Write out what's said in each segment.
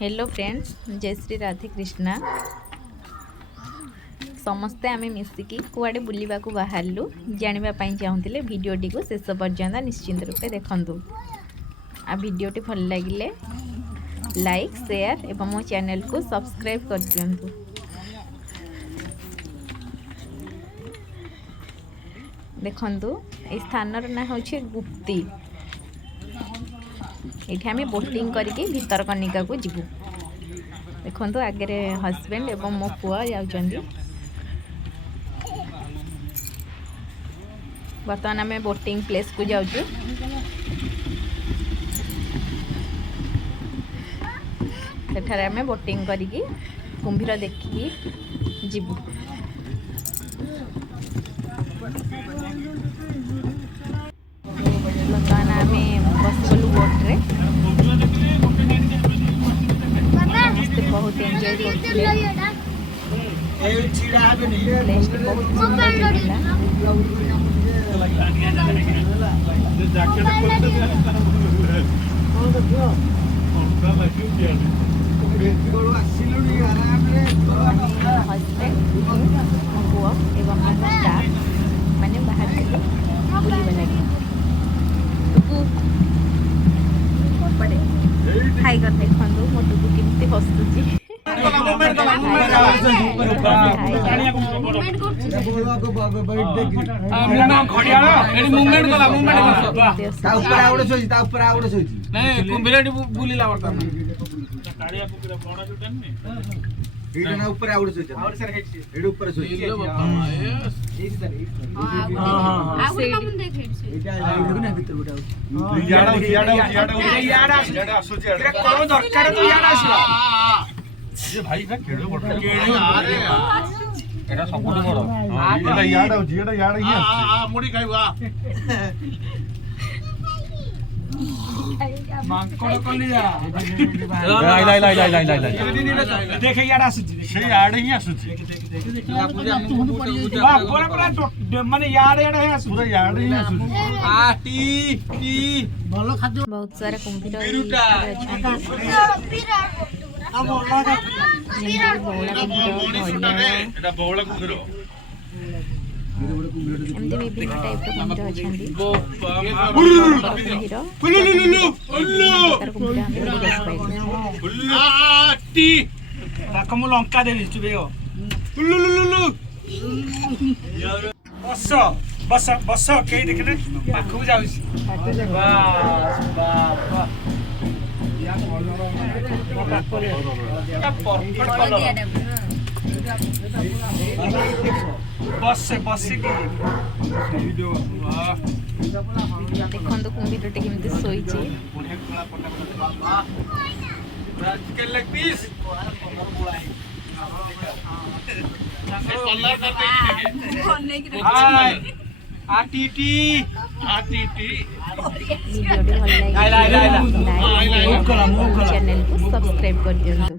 Hello friends, जय श्री राधे कृष्णा। समस्ते आमे मिसिकी कुआडे बुलिबा को बाहरलु जानिबा पई चाहुतिले वीडियोटी को शेष पर्यंत निश्चिंत रूपे देखंतु। आ वीडियोटी भल लागिले लाइक शेयर एवं मो चैनल को सब्सक्राइब कर दियंतु। देखंतु ए स्थानर ना होछि गुप्ती। ये आम बोटिंग करके भीतर कनिका को जीवु। देखो आगे हस्बैंड एवं मो पुआ जाउछंदी। बर्तमान आम बोटिंग प्लेस को जाउछु। सेठारे आम बोटिंग करके कुंभीर देखिकी जीवु। बर्तमान आम बसगलु बोट्रे बहुत एंजॉय करते। बहुत हस्बैंड पुआ एवं स्टाफ मैंने बाहर बुलवा लगे पड़े खाई कर देखो मोटू को केमती हसुची। भाई ना केड़ो बड़ एटा सबुठ बड़ एटा याड होची एटा याड ही आ मुड़ी खाइबा मांकोड़ कलिया ला देख याड आसुची से याड ही आसुची पूरा पूरा माने याड याड है पूरा याड ही आसुची आ टी टी भलो खाद्य बहुत सारा कुंभीर एमती विभिन्न टाइप कुंभीर लंका देवी चुबे बस बस बस कई देखने पाखु जाउसी बस बस देखो कुंभीर केमती सोईची। चैनल को सब्सक्राइब कर दियंतु।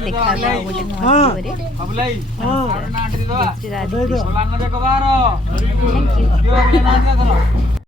देखा थैंक यू।